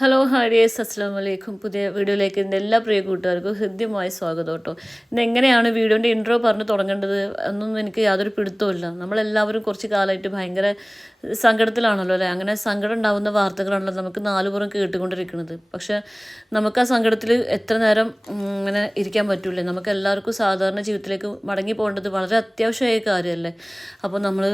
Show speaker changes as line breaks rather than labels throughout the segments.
Hello ഹാരിയേസ് അസ്സാം വലൈക്കും പുതിയ വീഡിയോയിലേക്ക് എന്റെ എല്ലാ പ്രിയ കൂട്ടുകാർക്കും ഹൃദ്യമായ സ്വാഗതം കേട്ടോ. എങ്ങനെയാണ് വീഡിയോന്റെ ഇൻട്രോ പറഞ്ഞ് തുടങ്ങേണ്ടത് എന്നൊന്നും എനിക്ക് യാതൊരു പിടുത്തമില്ല നമ്മളെല്ലാവരും കുറച്ച് കാലമായിട്ട് ഭയങ്കര സങ്കടത്തിലാണല്ലോ അല്ലേ? അങ്ങനെ സങ്കടം ഉണ്ടാകുന്ന വാർത്തകളാണല്ലോ നമുക്ക് നാലുപുറം കേട്ടുകൊണ്ടിരിക്കുന്നത്. പക്ഷെ നമുക്ക് ആ സങ്കടത്തിൽ എത്ര നേരം ഇങ്ങനെ ഇരിക്കാൻ പറ്റൂലേ? നമുക്ക് എല്ലാവർക്കും സാധാരണ ജീവിതത്തിലേക്ക് മടങ്ങി പോകേണ്ടത് വളരെ അത്യാവശ്യമായ കാര്യമല്ലേ? അപ്പോൾ നമ്മൾ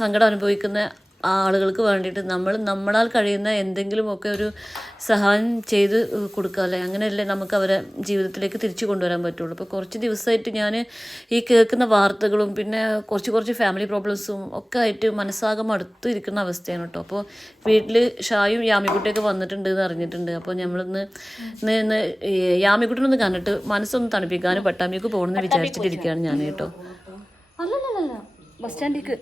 സങ്കടം അനുഭവിക്കുന്ന ആളുകൾക്ക് വേണ്ടിയിട്ട് നമ്മൾ നമ്മളാൽ കഴിയുന്ന എന്തെങ്കിലുമൊക്കെ ഒരു സഹായം ചെയ്ത് കൊടുക്കുക. അല്ലേ? അങ്ങനെയല്ലേ നമുക്ക് അവരെ ജീവിതത്തിലേക്ക് തിരിച്ചു കൊണ്ടുവരാൻ പറ്റുള്ളൂ. അപ്പോൾ കുറച്ച് ദിവസമായിട്ട് ഞാൻ ഈ കേൾക്കുന്ന വാർത്തകളും പിന്നെ കുറച്ച് കുറച്ച് ഫാമിലി പ്രോബ്ലംസും ഒക്കെ ആയിട്ട് മനസ്സാകെ മടുത്ത് ഇരിക്കുന്ന അവസ്ഥയാണ് കേട്ടോ. അപ്പോൾ വീട്ടിൽ ഷായും യാമിക്കുട്ടിയൊക്കെ വന്നിട്ടുണ്ട് എന്ന് അറിഞ്ഞിട്ടുണ്ട്. അപ്പോൾ നമ്മളിന്ന് ഇന്ന് യാമിക്കുട്ടിനൊന്ന് കണ്ടിട്ട് മനസ്സൊന്ന് തണുപ്പിക്കാനും പട്ടാമ്പിക്ക് പോകണമെന്ന് വിചാരിച്ചിട്ടിരിക്കുകയാണ് ഞാൻ കേട്ടോ. അല്ലല്ലല്ല ബസ് സ്റ്റാൻഡിലേക്ക്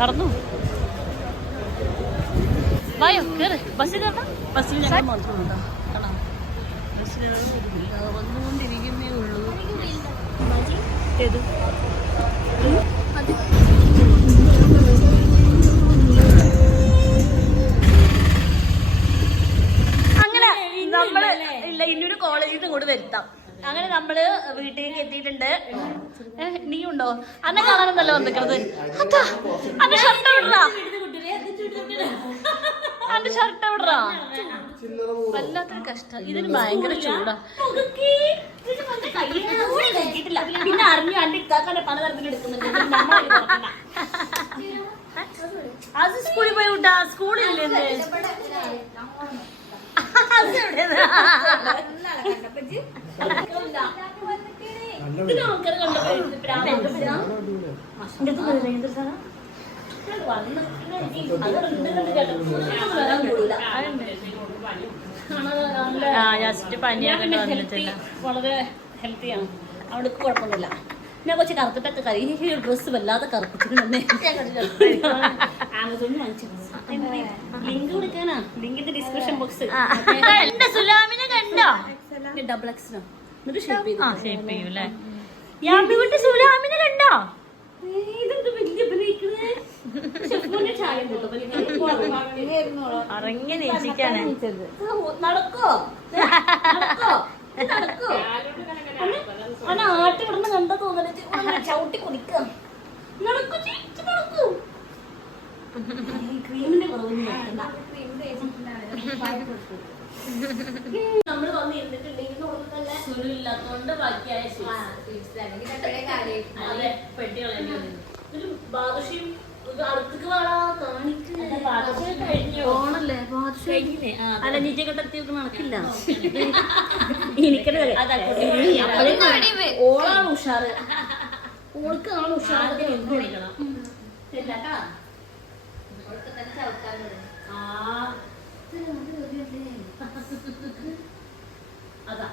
നടന്നു വായോ കേറ് ബസ്സിൽ കയറണം ബസ്സിൽ ഞങ്ങൾ മാത്രമുണ്ടോ കാണാം ബസ്സിൽ വന്നുകൊണ്ടിരിക്കുന്നേ ഉള്ളൂ ഏത്? അങ്ങനെ നമ്മൾ ഇല്ല ഇന്നൊരു കോളേജിൽ നിന്ന് ഇങ്ങോട്ട് വരുത്താം. അങ്ങനെ നമ്മൾ വീട്ടിലേക്ക് എത്തിയിട്ടുണ്ട്. നീ ഉണ്ടോ അന്നെ കാണാനൊന്നല്ലോ വന്നിക്കണത് അതാ അന്റെ ഷർട്ട് എവിടാ അന്റെ ഷർട്ട് എവിടാ വല്ലാത്തൊരു കഷ്ടം. ഇതിന് ഭയങ്കര ചൂടാ.
പിന്നെ അറിഞ്ഞു അന്റെ ഇക്കാക്കാന്റെ പല തരത്തിൽ എടുക്കുന്നുണ്ട്.
അത് സ്കൂളിൽ പോയി വിട്ടാ. സ്കൂളില്ലേ? അത് എവിടെയാ?
വളരെ ഹെൽത്തിയാണ് അവിടെ കുഴപ്പമൊന്നുമില്ല. ഞാൻ കുറച്ച് കറുത്തിട്ടൊക്കെ കറി ഡ്രസ്സ് വല്ലാതെ കറുപ്പിച്ചിട്ടുണ്ടെന്നേ. ആമസോണിൽ വാങ്ങിച്ചു. ലിങ്ക് കൊടുക്കാനാ? ലിങ്കിന്റെ ഡിസ്ക്രിപ്ഷൻ ബോക്സ്
സുലാമിനെ കണ്ടോ?
ഡബിൾ എക്സിനോ എന്നിട്ട് ഷേപ്പ്
ആ ഷേപ്പ് ചെയ്യും അല്ലേ യാമികുട്ടി സുലാമിനെ കണ്ടോ. അറങ്ങി നീച്ചിക്കാണ്
നടക്കോ നടക്കോ ആട്ടി വിടുന്ന കണ്ട തോന്നൽ ചവിട്ടി കൊതിക്ക നടക്കൂ ചേച്ചി നടക്കൂ ക്രീമിന്റെ നമ്മൾ വന്ന് ഇരുന്നിട്ടുണ്ടെങ്കിൽ സുനില്ലാത്തോണ്ട് ബാക്കിയായ അതെ പെട്ടികളെ ഒരു ബാദുഷിയും അടുത്തേക്ക് വേണോ കാണിക്ക്. കഴിഞ്ഞു? ഓണല്ലേ? അല്ല നിജക്കെട്ടി നടക്കില്ല. എനിക്കത് ഓളാണ് ഉഷാറ്. ഓൾക്കാണ് ഉഷാറ്. ചെല്ലാട്ടാ ആ. അതാ.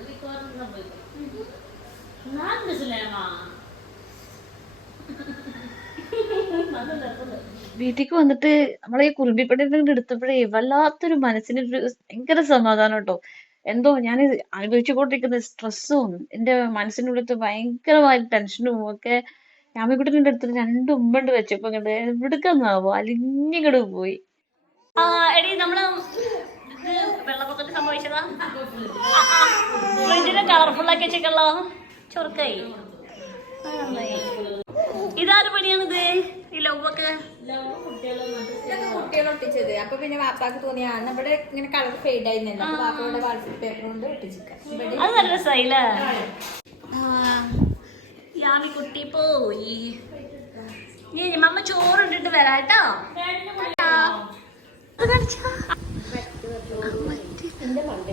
മിക്കവാറും സംഭവിക്കും ഞാൻ
വീട്ടിലേക്ക് വന്നിട്ട് നമ്മളെ ഈ കുറുമ്പിപ്പടി എടുത്തപ്പോഴേ വല്ലാത്തൊരു മനസ്സിന് ഒരു ഭയങ്കര സമാധാനം കേട്ടോ എന്തോ ഞാൻ അനുഭവിച്ചുകൊണ്ടിരിക്കുന്ന സ്ട്രെസ്സും എന്റെ മനസ്സിനുള്ളിലത്തെ ഭയങ്കരമായ ടെൻഷനും ഒക്കെ രാമിക്കുട്ടന്റെ അടുത്ത് രണ്ട് ഉമ്മണ്ട് വെച്ചപ്പോ ഇങ്ങോട്ട് എവിടുക്കാന്നാവോ? അലിഞ്ഞിങ്ങോട്ട് പോയി.
എടി നമ്മൾ ഇത് വെള്ളപ്പൊക്കത്തിൽ സംഭവിച്ചതാ. ഫ്രിഡ്ജിനെ കളർഫുൾ ആക്കി വെച്ചേക്കല്ലോ ചൊറുക്കായി. ആ, നന്നായി. ഇതാര് പണിയാണിത്? ഈ ലവൊക്കെ?
കുട്ടികൾ ഒട്ടിച്ചത്. അപ്പൊ പിന്നെ വാപ്പാക്ക് തോന്നിയ അന്ന് ഇവിടെ ഇങ്ങനെ കളർ ഫെയ്ഡ് ആയിരുന്നല്ലോ. വാപ്പയുടെ പേപ്പർ കൊണ്ട്
അത് നല്ല രസമായില്ലേ യാമിക്കുട്ടി പോയി. മമ്മ ചോറ് ഇട്ടിട്ട് വരാട്ടോ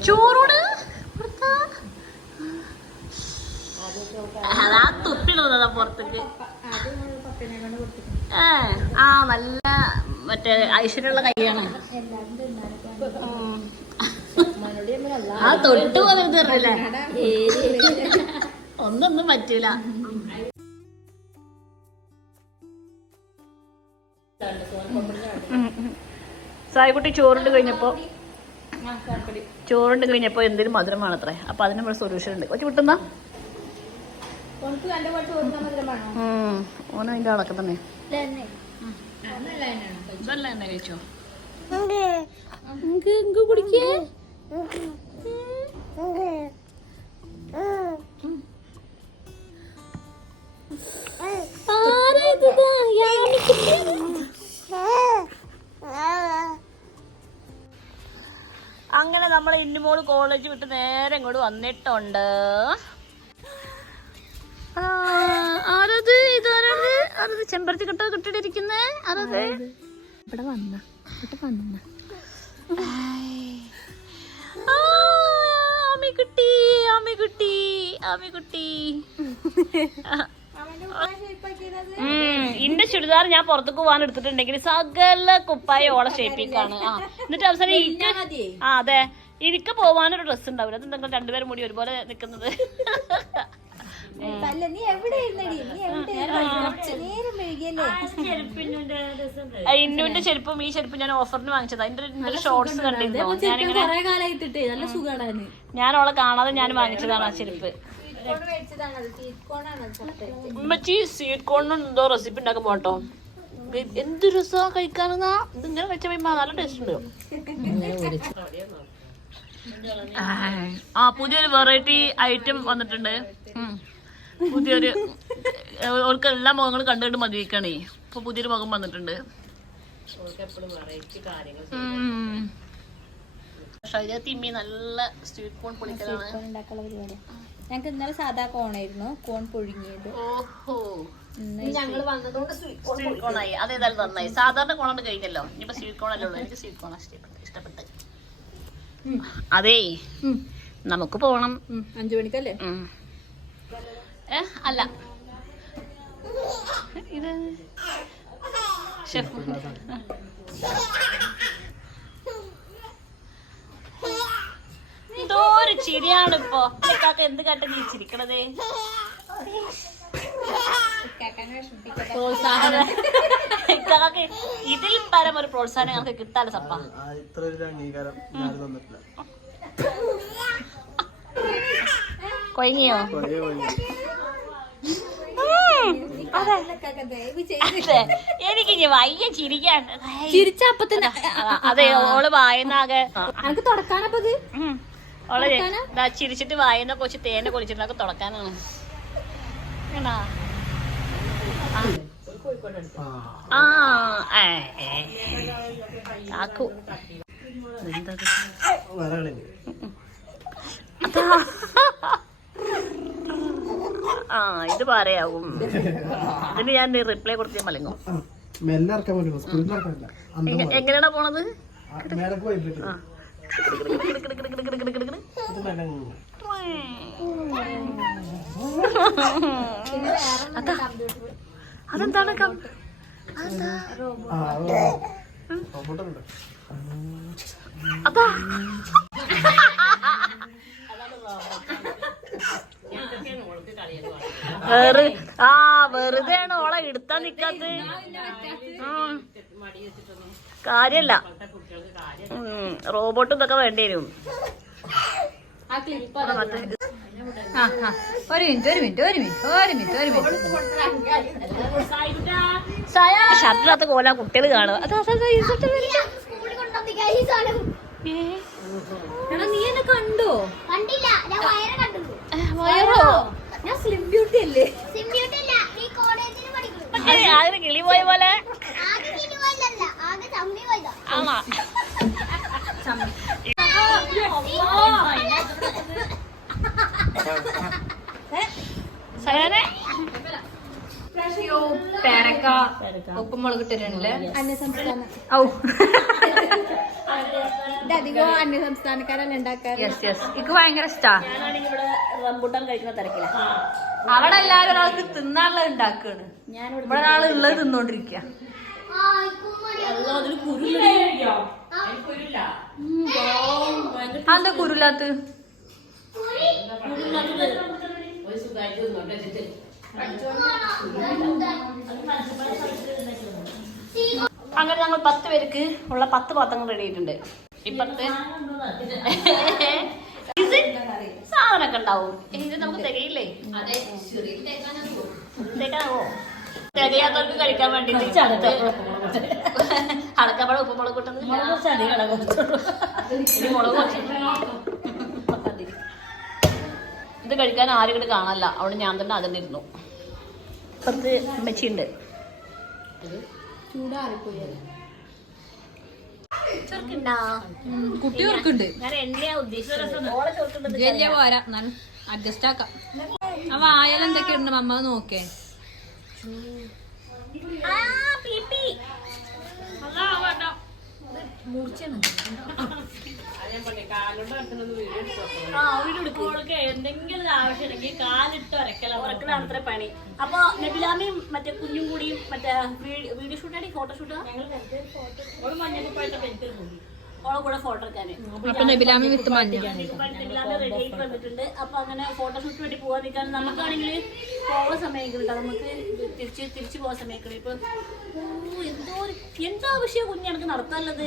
ചോറോട് അതാ തുപ്പിടുന്നതാ പുറത്തേക്ക്. ആ നല്ല മറ്റേ ഐശ്വര്യമുള്ള കൈയാണ്. ഉം. ആ തൊട്ട് പോകരുത് പറഞ്ഞല്ലേ? ഒന്നൊന്നും പറ്റൂല. സായിക്കുട്ടി ചോറുണ്ട് കഴിഞ്ഞപ്പോ ചോറുണ്ട് കഴിഞ്ഞപ്പോ എന്തെങ്കിലും മധുരം വേണത്രേ അപ്പൊ അതിന് നമ്മൾ സൊല്യൂഷൻ ഉണ്ട്. കൊച്ചു വിട്ടുന്ന?
വേണോ
ഓന അതിന്റെ അളക്കം തന്നെ.
ഇതന്നെ
ഇതല്ല എന്നെ കഴിച്ചോ
കുടിക്കേ?
അങ്ങനെ നമ്മൾ ഇന്നുമോൾ കോളേജ് വിട്ട് നേരെ ഇങ്ങോട്ട് വന്നിട്ടുണ്ട്.
ആരത്? ഇതാരത് ആരത്? ചെമ്പരത്തി കെട്ടോ കെട്ടിട്ടിരിക്കുന്നേ ആരത്? ഇവിടെ വന്ന. ഇവിടെ വന്ന.
ആമിക്കുട്ടി ആമിക്കുട്ടി ആമിക്കുട്ടി ഇന്റെ ചുരിദാർ ഞാൻ പുറത്തേക്ക് പോകാൻ എടുത്തിട്ടുണ്ടെങ്കിൽ സകല കുപ്പായ ഓളെ ഷേപ്പിക്കാണ് എന്നിട്ട് അവസാനം ആ അതെ. എനിക്ക് പോവാനൊരു ഡ്രസ്സ് ഉണ്ടാവില്ല. അത് നിങ്ങൾ രണ്ടുപേരും കൂടി ഒരുപോലെ നിൽക്കുന്നത്
നീ എവിടെ ഇരുന്നടി നീ എവിടെ നേരം വൈകിയല്ലേ?
ഇന്നുവിന്റെ ചെരുപ്പും ഈ ചെരുപ്പും ഞാൻ ഓഫറിന് വാങ്ങിച്ചത്. അതിന്റെ ഇന്നലെ ഷോർട്സ് കണ്ടിരുന്നു? ഞാനിങ്ങനെ
നല്ല സുഖാണ്
ഞാൻ അവളെ കാണാതെ ഞാൻ വാങ്ങിച്ചതാണ് ആ ചെരുപ്പ്. ഉമ്മച്ചി സ്വീറ്റ് കോണിന് എന്തോ റെസിപ്പി ഉണ്ടാക്കാൻ പോട്ടോ എന്ത് രസമാണ് കഴിക്കാനെന്നാ? ഇതിങ്ങനെ കഴിച്ച നല്ല ടേസ്റ്റ് ഉണ്ട്. ആ പുതിയൊരു വെറൈറ്റി ഐറ്റം വന്നിട്ടുണ്ട്. പുതിയൊരു അവർക്ക് എല്ലാ മുഖങ്ങളും കണ്ടുകൊണ്ട് മതിയിക്കണേ ഇപ്പൊ പുതിയൊരു മുഖം വന്നിട്ടുണ്ട്. ഷൈജ തിമ്മി നല്ല സ്വീറ്റ് കോൺ പൊളിക്കലാണ്
ഞങ്ങൾക്ക് ഇന്നലെ സാധാ കോണായിരുന്നു കോൺ പുഴുങ്ങിയത്.
ഓഹോ.
ഇന്ന്
സ്വീറ്റ് കോൺ ആയി. അതേതായാലും നന്നായി. സാധാരണ കോണാണ് കഴിഞ്ഞല്ലോ. ഇനിയിപ്പോ സ്വീറ്റ് കോൺ അല്ലേ ഉള്ളൂ. എനിക്ക് സ്വീറ്റ് കോൺ ഇഷ്ടപ്പെട്ട് അതേ. നമുക്ക് പോണം.
അഞ്ചു മണിക്കല്ലേ?
അല്ല. ഇത് ഷെഫ്. എന്തോ ഒരു ചിരിയാണ് ഇപ്പോ. കാക്ക എന്ത് കണ്ട നീ ചിരിക്കണത്? പ്രോത്സാഹനം. ഇക്കാക്ക് ഇതിൽ പരം ഒരു പ്രോത്സാഹനം ഞങ്ങൾക്ക് കിട്ടാല സപ്പ.
ഇത്ര ഒരു അംഗീകാരം ഞാൻ തന്നിട്ടില്ല.
കൊയങ്ങിയോ? എനിക്ക് ഇനി വയ്യ ചിരിക്കാൻ
ചിരിച്ച അപ്പൊ തന്നെ
അതെ ഓൾ വായനാകെ
എനിക്ക്
തുടക്കാനപ്പത്. ഓൾ ദാ ചിരിച്ചിട്ട് വായന കൊച്ചു തേനെ കൊളിച്ചിട്ടൊക്കെ തുടക്കാനാണ്?
ആ.
ആ. എന്തത്?
വേറെ
ആ ഇത് പറയാവും. ഇതിന് ഞാൻ റിപ്ലൈ കൊടുത്ത് മലങ്ങും. എങ്ങനെയാണോ പോണത്?
ആ,
അതെന്താണ് അതാ. വെറു ആ വെറുതെ ആണ് ഓളെ എടുത്താ നിക്കാത്ത. കാര്യല്ല. റോബോട്ടും ഇതൊക്കെ വേണ്ടി വരും.
ആ
ഒരു മിനിറ്റ് ഒരു മിനിറ്റ് ഒരു മിനിറ്റ് ഒരു മിനിറ്റ് ഒരു മിനിറ്റ്.
ഷർട്ടിനകത്ത് കോല കുട്ടികൾ കാണുക. അതാ അതാ, അതാ, ഈ ഷർട്ട്
എടാ നീ എന്നെ കണ്ടോ?
കണ്ടില്ല. ഞാൻ വയറ് കണ്ടു.
വയറോ?
ഞാൻ സ്ലിം ബ്യൂട്ടി അല്ലേ?
കിളി പോയ പോലെ? ആണോ?
ഇട്ടിട്ടുണ്ടല്ലേ ഔ.
ഇത് അധികം ഉണ്ടാക്കാറ്?
യെസ് യെസ് എനിക്ക് ഭയങ്കര ഇഷ്ടാ.
ഞാനാണെങ്കിൽ ഇവിടെ റംബൂട്ടാൻ കഴിക്കുന്ന തിരക്കില്ല
അവിടെ എല്ലാരും ഒരാൾക്ക് തിന്നാനുള്ളത് ഉണ്ടാക്കാണ്. ഇവിടെ ഒരാൾ ഉള്ളത് തിന്നോണ്ടിരിക്ക. അതെന്താ കുരുലാത്ത്
അങ്ങനെ ഞങ്ങൾ പത്ത് പേർക്ക് ഉള്ള പത്ത് പാത്രങ്ങൾ റെഡി ആയിട്ടുണ്ട്. ഇപ്പത്തെ ഇത് സാധനമൊക്കെ ഉണ്ടാവും. ഇത് നമുക്ക് തികയില്ലേ? തികയാവോ തികയാത്തവർക്ക് കഴിക്കാൻ വേണ്ടി അടക്കപ്പഴം ഉപ്പുമുളക് കിട്ടുന്നത് ഇനി മുളക് കുറച്ച്. ഇത് കഴിക്കാൻ ആരും ഇവിടെ കാണല്ല അവിടെ ഞാൻ തന്നെ അകന്നിരുന്നു. ഇപ്പത്ത് അമ്മച്ചിയുണ്ട്. ചെറുക്കുണ്ടാ?
കുട്ടി പോരാ. അഡ്ജസ്റ്റ് ആക്കാം. ആ വായൽ എന്തൊക്കെ ഉണ്ട്? മമ്മ നോക്കേ.
ആ, എന്തെങ്കിലും ആവശ്യം ഉണ്ടെങ്കിൽ കാലിട്ട് ഉരക്കല ഉരക്കലാണ് അത്ര പണി. അപ്പൊ നബിലാമയും മറ്റേ കുഞ്ഞും കൂടിയും മറ്റേ വീഡിയോ ഷൂട്ടാണ് ഫോട്ടോ ഷൂട്ടാ ഓൾ കൂടി ഫോട്ടോ എടുക്കാന്.
നബിലാമി വിത്ത് മഞ്ഞ.
നബിലാമ റെഡി ആയിട്ട് വന്നിട്ടുണ്ട്. അപ്പൊ അങ്ങനെ ഫോട്ടോഷൂട്ട് വേണ്ടി പോവാൻ നിൽക്കാൻ നമുക്കാണെങ്കിൽ പോവാൻ സമയം കിട്ടാം നമുക്ക് തിരിച്ച് തിരിച്ചു പോവാൻ സമയം കിട്ടും ഇപ്പൊ എന്തോ ഒരു എന്താ ആവശ്യം കുഞ്ഞെനക്ക് നടത്താനുള്ളത്?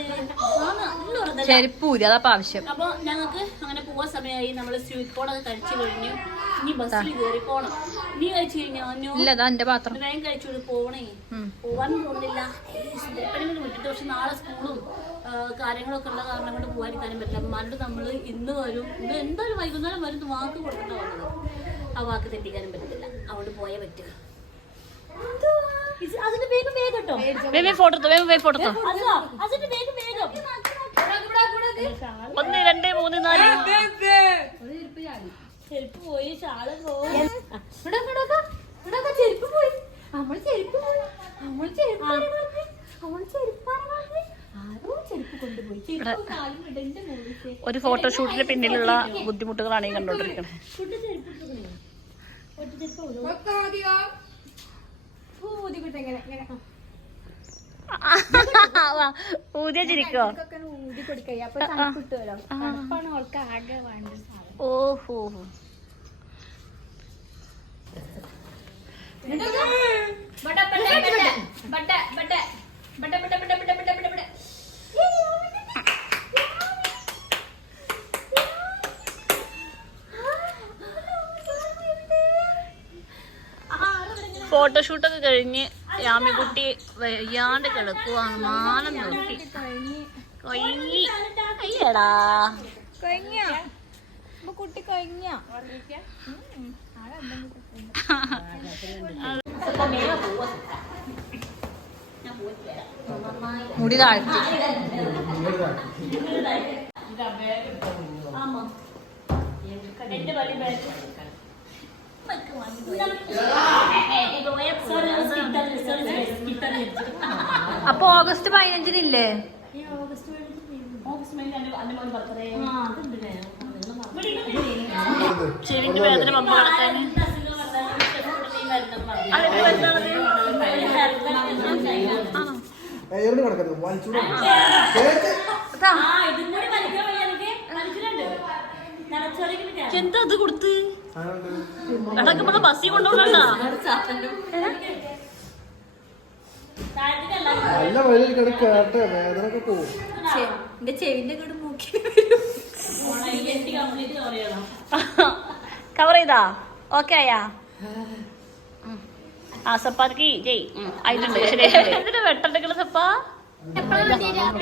ആണ് നല്ല വെറുതെ
ചെരുപ്പ് ഊരി അതപ്പോ ആവശ്യം
അപ്പൊ ഞങ്ങൾക്ക് അങ്ങനെ പോവാൻ സമയമായി നമ്മൾ സ്വീറ്റ് കോൺ ഒക്കെ കഴിച്ചു കഴിഞ്ഞു. ഇനി ബസ്സിൽ കയറി പോണം. നീ കഴിച്ചു കഴിഞ്ഞാ അന്നു
ഇല്ല എന്റെ പാത്രം.
വേഗം കഴിച്ചോട് പോണേ. പോവാൻ തോന്നില്ല വിട്ടിട്ട് പക്ഷെ നാളെ സ്കൂളും കാര്യങ്ങളൊക്കെ ഉള്ള കാരണം കൊണ്ട് പോകാതിരിക്കാനും പറ്റില്ല. അമ്മമാരോട് നമ്മൾ ഇന്ന് വരും. ഇന്ന് എന്തായാലും വൈകുന്നേരം വരും വാക്ക് കൊടുക്കേണ്ട വന്നത്. ആ വാക്ക് തെറ്റിക്കാനും പറ്റത്തില്ല. അവിടെ പോയേ പറ്റുക അതിന്റെ വേഗം വേഗം കേട്ടോ വേഗം ഫോട്ടോ വേഗം വേഗം ഫോട്ടോ അതിന്റെ ഒന്ന് രണ്ട് മൂന്ന് നാല്. ചെരുപ്പ് പോയി ഷാൾ പോയി.
ചെരുപ്പ് പോയി. നമ്മൾ ചെരുപ്പ് പോയി. നമ്മൾ ചെരുപ്പ് നമ്മൾ ചെരുപ്പാണ്
ഒരു ഫോട്ടോഷൂട്ടിന് പിന്നിലുള്ള ബുദ്ധിമുട്ടുകളാണ് ഈ കണ്ടോണ്ടിരിക്കുന്നത് ഊതിയ ചിരിക്കോ ഓഹോ ഫോട്ടോഷൂട്ടൊക്കെ കഴിഞ്ഞ് യാമിക്കുട്ടി വയ്യാണ്ട് കിടക്കുവാണ്. മാനം നോക്കി. കൊയങ്ങി. അയ്യടാ.
കഴിഞ്ഞ കുട്ടി കഴിഞ്ഞ മുടി താഴ്ത്തി.
ആമാ? എന്റെ വലിയ ബാഗ്
അപ്പൊ ഓഗസ്റ്റ് പതിനഞ്ചിനില്ലേ?
ചെവിന്റെ വേദന പമ്പ എന്താ അത് കൊടുത്ത്? ബസ്സിൽ കൊണ്ടുപോകണ്ട
നല്ല വയലിൽ കിടക്കട്ടെ വേദനയൊക്കെ പോകും
എന്റെ ചെവിന്റെ കൂടെ മൂക്കി
കവർ ചെയ്താ? ഓക്കെ ആയാ ആ സപ്പാക്ക് ജയ് ആയിട്ടുണ്ട്. എന്തിനാ വെട്ടണ്ടെങ്കിലും സപ്പാ? ഈ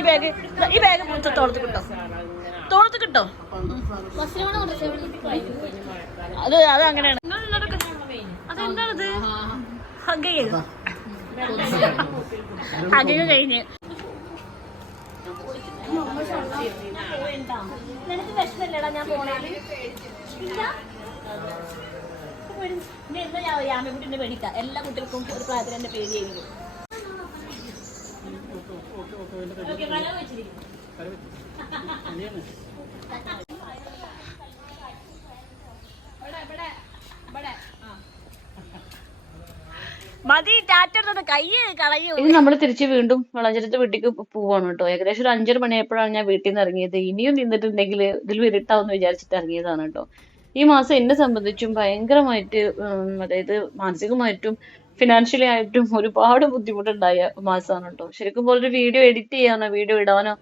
ബാഗ് ഈ ബാഗ് മുറ്റത്തോളത്ത് കിട്ടും കിട്ടോ തോളത്ത് കിട്ടോ അത് അത് അങ്ങനെയാണ് അതെന്താണത് ഹഗയ കഴിഞ്ഞ് നിനക്ക് വിഷമല്ലേടാ ഞാൻ പോണേ ഞാൻ പേടിക്ക എല്ലാ കുട്ടികൾക്കും ഒരു പ്രായത്തിൽ എന്റെ പേടിയായിരിക്കും ഓക്കേ, വെച്ചിരിക്കും. മതി ടാറ്റ
ഇനി നമ്മൾ തിരിച്ച് വീണ്ടും വളഞ്ചരത്ത് വീട്ടിലേക്ക് പോവാണ് കേട്ടോ. ഏകദേശം ഒരു അഞ്ചര മണിയായപ്പോഴാണ് ഞാൻ വീട്ടിൽ നിന്ന് ഇറങ്ങിയത്. ഇനിയും നിന്നിട്ടുണ്ടെങ്കിൽ ഇതിൽ ഇരുട്ടാവെന്ന് വിചാരിച്ചിട്ട് ഇറങ്ങിയതാണ് കേട്ടോ. ഈ മാസം എന്നെ സംബന്ധിച്ചും ഭയങ്കരമായിട്ട് അതായത് മാനസികമായിട്ടും ഫിനാൻഷ്യലി ആയിട്ടും ഒരുപാട് ബുദ്ധിമുട്ടുണ്ടായ മാസമാണ് കേട്ടോ ശരിക്കും പോലെ ഒരു വീഡിയോ എഡിറ്റ് ചെയ്യാനോ വീഡിയോ ഇടാനോ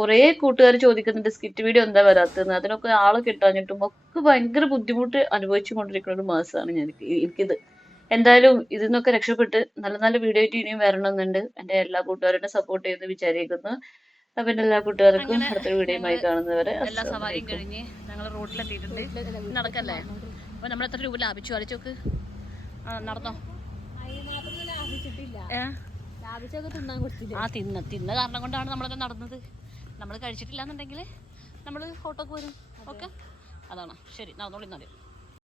കുറെ കൂട്ടുകാർ ചോദിക്കുന്നുണ്ട് സ്കിറ്റ് വീഡിയോ എന്താ വരാത്തതെന്ന്. അതിനൊക്കെ ആളെ കിട്ടാഞ്ഞിട്ടും ഒക്കെ ഭയങ്കര ബുദ്ധിമുട്ട് അനുഭവിച്ചു കൊണ്ടിരിക്കുന്ന ഒരു മാസമാണ് ഞാൻ എനിക്കിത്. എന്തായാലും ഇതിൽ നിന്നൊക്കെ രക്ഷപ്പെട്ട് നല്ല നല്ല വീഡിയോ ആയിട്ട് ഇനിയും വരണമെന്നുണ്ട്. എന്റെ എല്ലാ കൂട്ടുകാരും സപ്പോർട്ട് ചെയ്യുന്നു വിചാരിക്കുന്നു. അപ്പൊ എന്റെ എല്ലാ കൂട്ടുകാർക്കും അടുത്തൊരു വീഡിയോയുമായി കാണുന്നവരെ
എല്ലാ സവാരിയും കഴിഞ്ഞ് ഞങ്ങൾ റോഡിലെത്തിയിട്ടുണ്ട് നടക്കല്ലേ? അപ്പൊ നമ്മൾ എത്ര രൂപ ലാഭിച്ചു? അടിച്ചോക്ക് ആ നടന്നോ. ആ തിന്ന്. തിന്ന കാരണം കൊണ്ടാണ് നമ്മളൊക്കെ നടന്നത്. നമ്മൾ കഴിച്ചിട്ടില്ല എന്നുണ്ടെങ്കിൽ നമ്മൾ ഫോട്ടോക്ക് വരും. ഓക്കെ അതാണ്. ശരി. നടന്നോളി എന്നാലും